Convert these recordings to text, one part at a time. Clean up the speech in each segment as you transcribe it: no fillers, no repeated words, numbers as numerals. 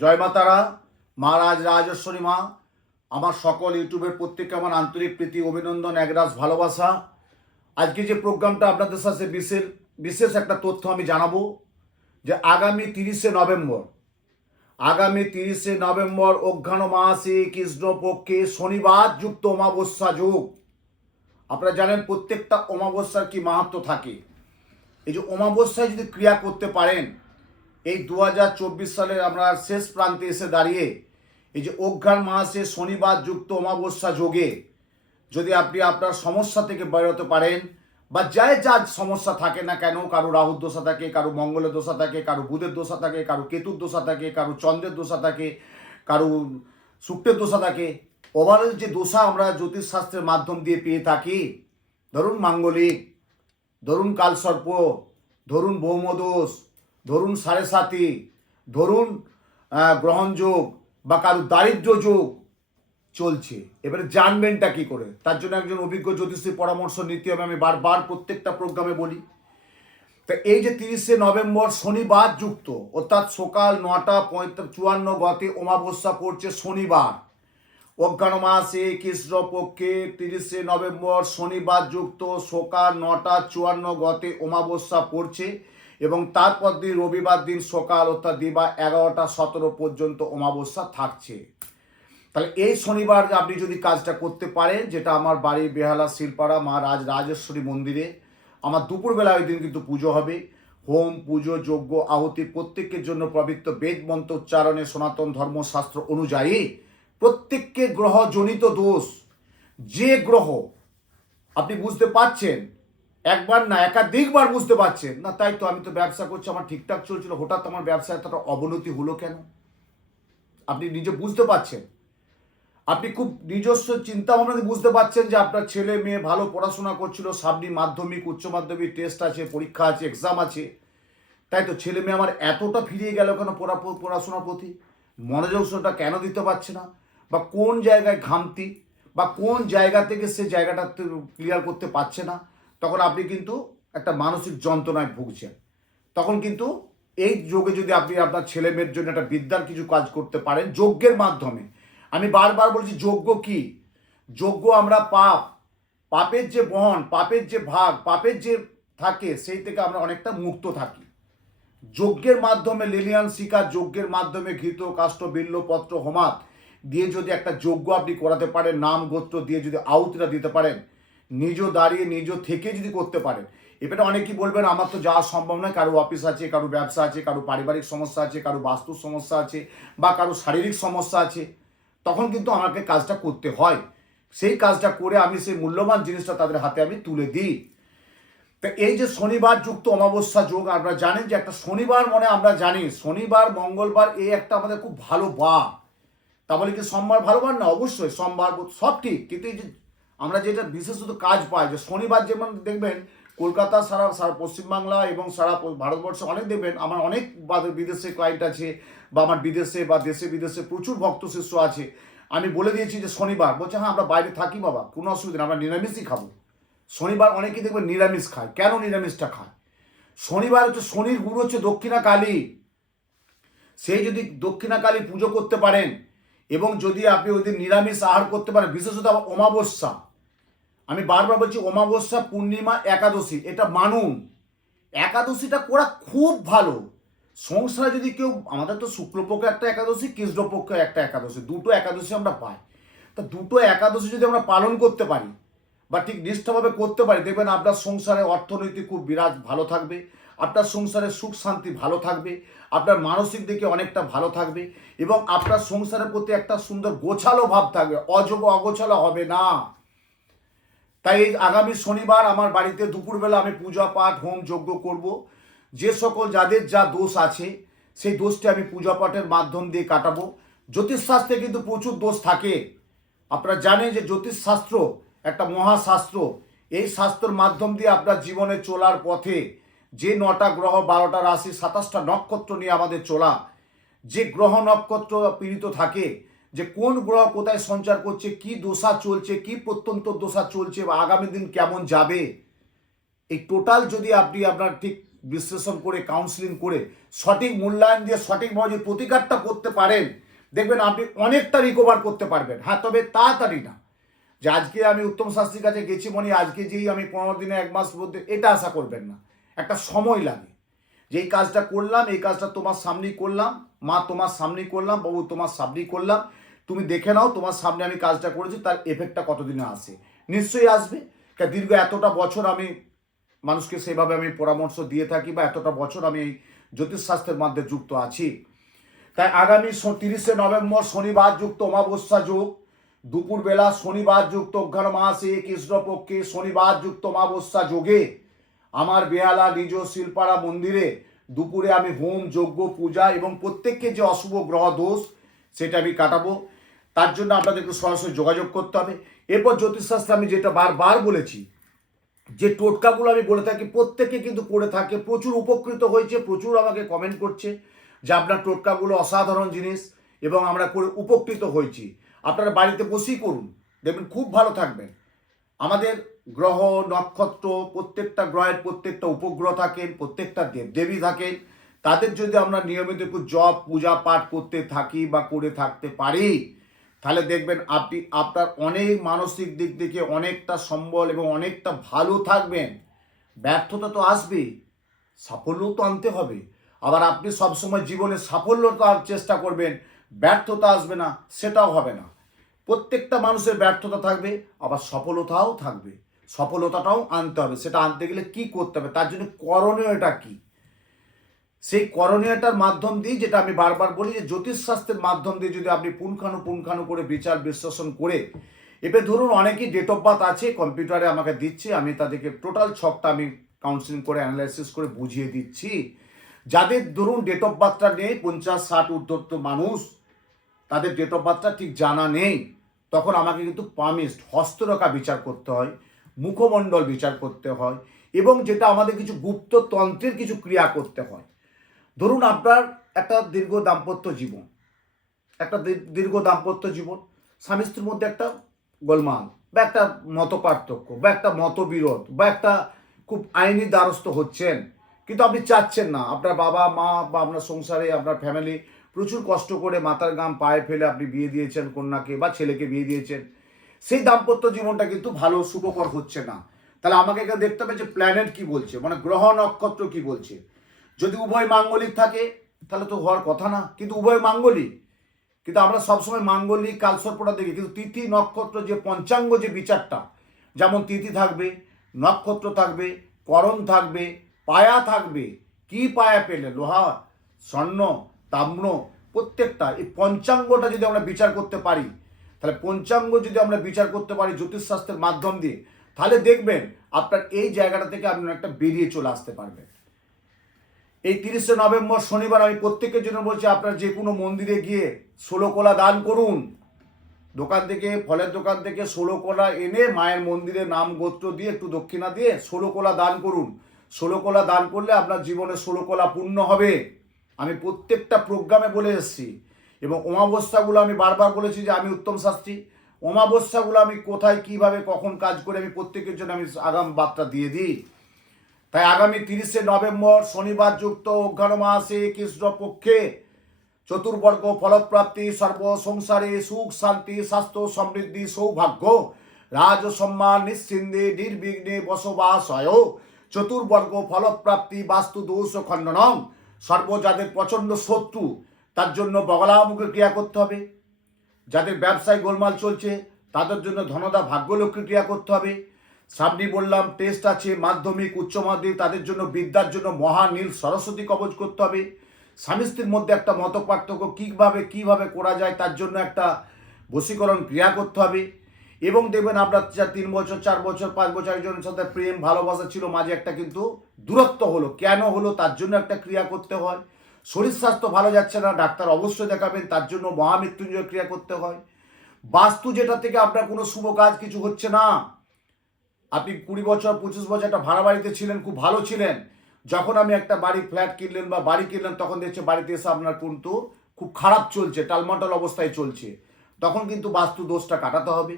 জয় মা তারা, মা রাজরাজেশ্বরী মা, আমার সকল ইউটিউবের প্রত্যেককে আমার আন্তরিক প্রীতি, অভিনন্দন, একরাশ ভালোবাসা। আজকে যে প্রোগ্রামটা আপনাদের সাথে বিশেষ একটা তথ্য আমি জানাবো যে আগামী 30শে নভেম্বর অঘ্রাণ মাসে কৃষ্ণপক্ষে শনিবার যুক্ত অমাবস্যা যোগ। আপনারা জানেন প্রত্যেকটা অমাবস্যার কি মাহাত্ম্য থাকে। এই যে অমাবস্যায় যদি ক্রিয়া করতে পারেন, এই 2024 সালের আমরা শেষ প্রান্তে এসে দাঁড়িয়ে এই যে অঘ্রাণ মাসে শনিবার যুক্ত অমাবস্যা যোগে যদি আপনি আপনার সমস্যা থেকে বেরোতে পারেন, বা যা সমস্যা থাকে না কেন, কারো রাহুর দোষা থাকে, কারো মঙ্গলের দোষা থাকে, কারো বুধের দোষা থাকে, কারো কেতুর দোষা থাকে, কারো চন্দ্রের দোষা থাকে, কারো শুক্রের দোষা থাকে। ওভারঅল যে দোষা আমরা জ্যোতিষশাস্ত্রের মাধ্যম দিয়ে পেয়ে থাকি, ধরুন মাঙ্গলিক, ধরুন কালসর্প, ধরুন ভৌমদোষ, ধরুন সাড়ে সাতি, ধরুন গ্রহণযোগ বা কারো দারিদ্র যোগ চলছে। এবারে জানবেনটা কি করে, তার জন্য একজন অভিজ্ঞ জ্যোতিষীর পরামর্শ নিতে হবে। আমি বারবার প্রত্যেকটা প্রোগ্রামে বলি। তা এই যে 30শে নভেম্বর শনিবার যুক্ত, অর্থাৎ সকাল 9:54 গতে অমাবস্যা পড়ছে শনিবার। অঘ্রাণ মাসে কৃষ্ণপক্ষে 30শে নভেম্বর শনিবার যুক্ত সকাল 9:54 গতে অমাবস্যা পড়ছে এবং তারপর দিন রবিবার দিন সকাল অর্থাৎ দিবা 11:17 পর্যন্ত অমাবস্যা থাকছে। তাহলে এই শনিবার আপনি যদি কাজটা করতে পারেন, যেটা আমার বাড়ি বেহালা শিলপাড়া মা রাজরাজেশ্বরী মন্দিরে আমার দুপুরবেলা ওই দিন কিন্তু পুজো হবে। হোম, পুজো, যজ্ঞ, আহুতি প্রত্যেকের জন্য পবিত্র বেদ মন্ত্র উচ্চারণে সনাতন ধর্মশাস্ত্র অনুযায়ী প্রত্যেককে গ্রহজনিত দোষ, যে গ্রহ আপনি বুঝতে পারছেন, একবার না একাধিকবার বুঝতে পারছেন না, তাই তো আমি তো ব্যবসা করছি, আমার ঠিকঠাক চলছিল, হঠাৎ আমার ব্যবসায় এতটা অবনতি হলো কেন? আপনি নিজে বুঝতে পারছেন, আপনি খুব নিজস্ব চিন্তা ভাবনা দিয়ে বুঝতে পারছেন যে আপনার ছেলে মেয়ে ভালো পড়াশোনা করছিল, সামনে মাধ্যমিক, উচ্চ মাধ্যমিক টেস্ট আছে, পরীক্ষা আছে, এক্সাম আছে, তাই তো ছেলে মেয়ে আমার এতটা ফিরিয়ে গেল কেন পড়াশোনার প্রতি? মনোযোগটা কেন দিতে পারছে না, বা কোন জায়গায় ঘামতি, বা কোন জায়গা থেকে সে জায়গাটা ক্লিয়ার করতে পারছে না, তখন আপনি কিন্তু একটা মানসিক যন্ত্রণায় ভুগছেন। তখন কিন্তু এই যোগে যদি আপনি আপনার ছেলে মেয়ের জন্য একটা বিদ্যার কিছু কাজ করতে পারেন যজ্ঞের মাধ্যমে। আমি বারবার বলছি, যজ্ঞ কি? যজ্ঞ আমরা পাপের যে বহন, পাপের যে ভাগ, পাপের যে থাকে, সেই থেকে আমরা অনেকটা মুক্ত থাকি। যজ্ঞের মাধ্যমে লেলিয়ান শিকার, যজ্ঞের মাধ্যমে ঘৃত কাষ্ঠ বিল্লপত্র হোমাত দিয়ে যদি একটা যজ্ঞ আপনি করাতে পারেন, নাম গোত্র দিয়ে যদি আহুতিটা দিতে পারেন, নিজ দাঁড়িয়ে নিজ থেকে যদি করতে পারেন, এবারে অনেকেই বলবেন আমার তো যাওয়া সম্ভব নয়, কারো অফিস আছে, কারো ব্যবসা আছে, কারো পারিবারিক সমস্যা আছে, কারো বাস্তুর সমস্যা আছে, বা কারো শারীরিক সমস্যা আছে, তখন কিন্তু আমাকে কাজটা করতে হয়। সেই কাজটা করে আমি সেই মূল্যবান জিনিসটা তাদের হাতে আমি তুলে দিই। তো এই যে শনিবার যুক্ত অমাবস্যা যোগ, আপনারা জানেন যে একটা শনিবার মানে আমরা জানি শনিবার মঙ্গলবার এই একটা আমাদের খুব ভালো বার। তা বলে কি সোমবার ভালো বার না? অবশ্যই সোমবার সব ঠিক, কিন্তু এই যে আমরা যেটা বিশেষত কাজ পাই যে শনিবার, যেমন দেখবেন কলকাতা সারা সারা পশ্চিমবাংলা এবং সারা ভারতবর্ষে অনেক দেখবেন, আমার অনেক বিদেশে ক্লায়েন্ট আছে, বা আমার বিদেশে বা দেশে বিদেশে প্রচুর ভক্ত শিষ্য আছে। আমি বলে দিয়েছি যে শনিবার, বলছে হ্যাঁ আমরা বাইরে থাকি বাবা, কোনো অসুবিধা নেই, আমরা নিরামিষই খাবো। শনিবার অনেকেই দেখবেন নিরামিষ খায়। কেন নিরামিষটা খায়? শনিবার হচ্ছে শনির গুরু হচ্ছে দক্ষিণা কালী। সেই যদি দক্ষিণা কালী পুজো করতে পারেন এবং যদি আপনি ওই দিন নিরামিষ আহার করতে পারেন, বিশেষত আবার অমাবস্যা, আমি বারবার বলছি অমাবস্যা, পূর্ণিমা, একাদশী, এটা মানুন। একাদশীটা করা খুব ভালো। সংসারে যদি কেউ, আমাদের তো শুক্লপক্ষে একটা একাদশী, কৃষ্ণপক্ষে একটা একাদশী, দুটো একাদশী আমরা পাই। তা দুটো একাদশী যদি আমরা পালন করতে পারি বা ঠিক নিষ্ঠাভাবে করতে পারি, দেখবেন আপনার সংসারে অর্থনীতি খুব বিরাট ভালো থাকবে, আপনার সংসারে সুখ শান্তি ভালো থাকবে, আপনার মানসিক দিকে অনেকটা ভালো থাকবে, এবং আপনার সংসারের প্রতি একটা সুন্দর গোছালো ভাব থাকবে, অগোছালো হবে না। তাই এই আগামী শনিবার আমার বাড়িতে দুপুরবেলা আমি পূজা পাঠ, হোম, যজ্ঞ করব। যে সকল যাদের যা দোষ আছে সেই দোষটি আমি পূজা পাঠের মাধ্যম দিয়ে কাটাবো। জ্যোতিষশাস্ত্রে কিন্তু প্রচুর দোষ থাকে। আপনারা জানেন যে জ্যোতিষশাস্ত্র একটা মহাশাস্ত্র। এই শাস্ত্রের মাধ্যম দিয়ে আপনার জীবনে চলার পথে যে 9টা গ্রহ, 12টা রাশি, 27টা নক্ষত্র নিয়ে আমাদের চলা, যে গ্রহ নক্ষত্র পীড়িত থাকে, যে কোন গ্রহ কোথায় সঞ্চার করছে, কি দশা চলছে, কি প্রত্যন্ত দশা চলছে, বা আগামী দিন কেমন যাবে, এই টোটাল যদি আপনি আপনার ঠিক বিশ্লেষণ করে কাউন্সিলিং করে সঠিক মূল্যায়ন দিয়ে সঠিকভাবে যদি প্রতিকারটা করতে পারেন, দেখবেন আপনি অনেকটা রিকভার করতে পারবেন। হ্যাঁ, তবে তাড়াতাড়ি না যে আজকে আমি উত্তম শাস্ত্রীর কাছে গেছি মানে আজকে যেই আমি 15 দিনে 1 মাস মধ্যে, এটা আশা করবেন না। একটা সময় লাগে। যে এই কাজটা করলাম, এই কাজটা তোমার সামনেই করলাম, মা তোমার সামনেই করলাম, বাবু তোমার সামনেই করলাম, তুমি দেখে নাও তোমার সামনে আমি কাজটা করেছি, তার এফেক্টটা কতদিনে আসে। নিশ্চয়ই আসবে। দীর্ঘ এতটা বছর আমি মানুষকে সেভাবে আমি পরামর্শ দিয়ে থাকি, বা এতটা বছর আমি এই জ্যোতিষশাস্ত্রের মধ্যে যুক্ত আছি। তাই আগামী 30শে নভেম্বর শনিবার যুক্ত অমাবস্যা যোগ, দুপুরবেলা শনিবার যুক্ত অঘ্রাণ মাসে কৃষ্ণপক্ষে শনিবার যুক্ত অমাবস্যা যোগে আমার বেহালা নিজ শিলপাড়া মন্দিরে দুপুরে আমি হোম যজ্ঞ পূজা এবং প্রত্যেককে যে অশুভ গ্রহ দোষ সেটা আমি কাটাবো। তার জন্য আপনাদেরকে সরাসরি যোগাযোগ করতে হবে। এরপর জ্যোতিষশাস্ত্রে আমি যেটা বারবার বলেছি, যে টোটকাগুলো আমি বলে থাকি প্রত্যেকে কিন্তু করে থাকে, প্রচুর উপকৃত হয়েছে, প্রচুর আমাকে কমেন্ট করছে যে আপনার টোটকাগুলো অসাধারণ জিনিস এবং আমরা করে উপকৃত হয়েছি। আপনারা বাড়িতে বসেই করুন, দেখবেন খুব ভালো থাকবেন। আমাদের গ্রহ নক্ষত্র, প্রত্যেকটা গ্রহের প্রত্যেকটা উপগ্রহ থাকেন, প্রত্যেকটা দেবদেবী থাকেন। তাদের যদি আমরা নিয়মিত একটু জপ পূজা পাঠ করতে থাকি বা করে থাকতে পারি, তাহলে দেখবেন আপনি আপনার অনেক মানসিক দিক থেকে অনেকটা সম্বল এবং অনেকটা ভালো থাকবেন। ব্যর্থতা তো আসবেই, সাফল্যও তো আনতে হবে। আবার আপনি সবসময় জীবনে সাফল্য চেষ্টা করবেন, ব্যর্থতা আসবে না, সেটাও হবে না। প্রত্যেকটা মানুষের ব্যর্থতা থাকবে, আবার সফলতাও থাকবে। সফলতাটাও আনতে হবে। সেটা আনতে গেলে কি করতে হবে, তার জন্য করণীয়টা কি, সেই করণীয়টার মাধ্যম দিয়ে, যেটা আমি বারবার বলি যে জ্যোতিষশাস্ত্রের মাধ্যম দিয়ে যদি আপনি পুঙ্খানু করে বিচার বিশ্লেষণ করে, এবার ধরুন অনেকেই ডেট অফ বার্থ আছে কম্পিউটারে আমাকে দিচ্ছে, আমি তাদেরকে টোটাল ছকটা আমি কাউন্সিলিং করে অ্যানালাইসিস করে বুঝিয়ে দিচ্ছি। যাদের ধরুন ডেট অফ বার্থটা নেই, 50-60 ঊর্ধ্বত মানুষ, তাদের ডেট অফ বার্থটা ঠিক জানা নেই, তখন আমাকে কিন্তু পামিস্ট হস্তরেখা বিচার করতে হয়, মুখমণ্ডল বিচার করতে হয়, এবং যেটা আমাদের কিছু গুপ্ত তন্ত্রের কিছু ক্রিয়া করতে হয়। ধরুন আপনার একটা দীর্ঘ দাম্পত্য জীবন, স্বামী স্ত্রীর মধ্যে একটা গোলমাল বা একটা মতপার্থক্য বা একটা মতবিরোধ বা একটা খুব আইনি দ্বারস্থ হচ্ছেন, কিন্তু আপনি চাচ্ছেন না। আপনার বাবা মা বা আপনার সংসারে আপনার ফ্যামিলি প্রচুর কষ্ট করে মাথার ঘাম পায়ে ফেলে আপনি বিয়ে দিয়েছেন কন্যাকে বা ছেলেকে বিয়ে দিয়েছেন, সেই দাম্পত্য জীবনটা কিন্তু ভালো সুখকর হচ্ছে না। তাহলে আমাকে এখানে দেখতে হবে যে প্ল্যানেট কি বলছে, মানে গ্রহ নক্ষত্র কি বলছে। যদি উভয় মাঙ্গলিক থাকে তাহলে তো হওয়ার কথা না, কিন্তু উভয় মাঙ্গলিক, কিন্তু আমরা সবসময় মাঙ্গলিক কালসর্পটা দেখি, কিন্তু তিথি নক্ষত্র যে পঞ্চাঙ্গ যে বিচারটা, যেমন তিথি থাকবে, নক্ষত্র থাকবে, করণ থাকবে, পায়া থাকবে। কি পায়া পেলে, লোহা, স্বর্ণ, তাম্র, প্রত্যেকটা এই পঞ্চাঙ্গটা যদি আমরা বিচার করতে পারি, তাহলে পঞ্চাঙ্গ যদি আমরা বিচার করতে পারি জ্যোতিষশাস্ত্রের মাধ্যম দিয়ে, তাহলে দেখবেন আপনার এই জায়গাটা থেকে আপনি একটা বেরিয়ে চলে আসতে পারবেন। এই 30শে নভেম্বর শনিবার আমি প্রত্যেকের জন্য বলছি, আপনার যে কোনো মন্দিরে গিয়ে 16 কলা দান করুন। দোকান থেকে, ফলের দোকান থেকে 16 কলা এনে মায়ের মন্দিরে নাম গোত্র দিয়ে একটু দক্ষিণা দিয়ে 16 কলা দান করুন। 16 কলা দান করলে আপনার জীবনে 16 কলা পূর্ণ হবে। আমি প্রত্যেকটা প্রোগ্রামে বলে এসেছি, এবং অমাবস্যাগুলো আমি বারবার বলেছি যে আমি উত্তম শাস্ত্রী, অমাবস্যাগুলো আমি কোথায় কিভাবে কখন কাজ করে আমি প্রত্যেকের জন্য আমি আগাম বার্তা দিয়ে দিই। তাই আগামী 30শে নভেম্বর শনিবার যুক্ত অঘ্রাণ মাসে কৃষ্ণপক্ষে চতুর্বর্গ ফলপ্রাপ্তি, সর্ব সংসারে সুখ শান্তি স্বাস্থ্য সমৃদ্ধি সৌভাগ্য রাজ সম্মান নিশ্চিন্দে নির্বিঘ্নে বসবাসয়, চতুর্বর্গ ফলপ্রাপ্তি বাস্তু দোষ খণ্ডনম। সর্ব যাদের প্রচণ্ড শত্রু, তার জন্য বগলামুখে ক্রিয়া করতে হবে। যাদের ব্যবসায় গোলমাল চলছে, তাদের জন্য ধনদা ভাগ্যলক্ষ্মী ক্রিয়া করতে হবে। সামনে বললাম টেস্ট আছে, মাধ্যমিক উচ্চ মাধ্যমিক, তাদের জন্য বিদ্যার জন্য মহানীল সরস্বতী কবচ করতে হবে। স্বামী স্ত্রীর মধ্যে একটা মত পার্থক্য কীভাবে করা যায়, তার জন্য একটা বশীকরণ ক্রিয়া করতে হবে। এবং দেখবেন আপনার 3 বছর 4 বছর 5 বছর একজনের সাথে প্রেম ভালোবাসা ছিল, মাঝে একটা কিন্তু দূরত্ব হলো, কেন হলো তার জন্য একটা ক্রিয়া করতে হয়। শরীর স্বাস্থ্য ভালো যাচ্ছে না, ডাক্তার অবশ্যই দেখাবেন, তার জন্য মহামৃত্যুঞ্জয় ক্রিয়া করতে হয়। বাস্তু যেটা থেকে আপনার কোনো শুভ কাজ কিছু হচ্ছে না, আপনি 20 বছর 25 বছর একটা ভাড়া বাড়িতে ছিলেন, খুব ভালো ছিলেন, যখন আমি একটা বাড়ি ফ্ল্যাট কিনলেন বা বাড়ি কিনলেন, তখন দেখছে বাড়িতে এসে আপনার কিন্তু খুব খারাপ চলছে, টালমাটাল অবস্থায় চলছে, তখন কিন্তু বাস্তু দোষটা কাটাতে হবে।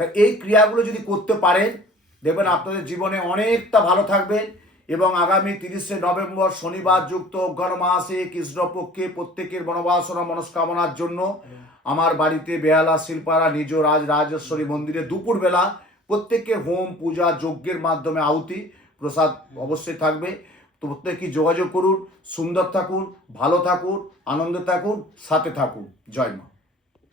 তাই এই ক্রিয়াগুলো যদি করতে পারেন, দেখবেন আপনাদের জীবনে অনেকটা ভালো থাকবেন এবং আগামী 30শে নভেম্বর শনিবার যুক্ত অজ্ঞান মাসে কৃষ্ণপক্ষে প্রত্যেকের বনবাসনা মনস্কামনার জন্য আমার বাড়িতে বেহালা শিলপাড়া নিজ রাজরাজেশ্বরী মন্দিরে দুপুরবেলা প্রত্যেককে হোম পূজা যজ্ঞের মাধ্যমে আহুতি প্রসাদ অবশ্যই থাকবে। তো প্রত্যেকেই যোগাযোগ করুন। সুন্দর থাকুন, ভালো থাকুন, আনন্দে থাকুন, সাথে থাকুন। জয় মা।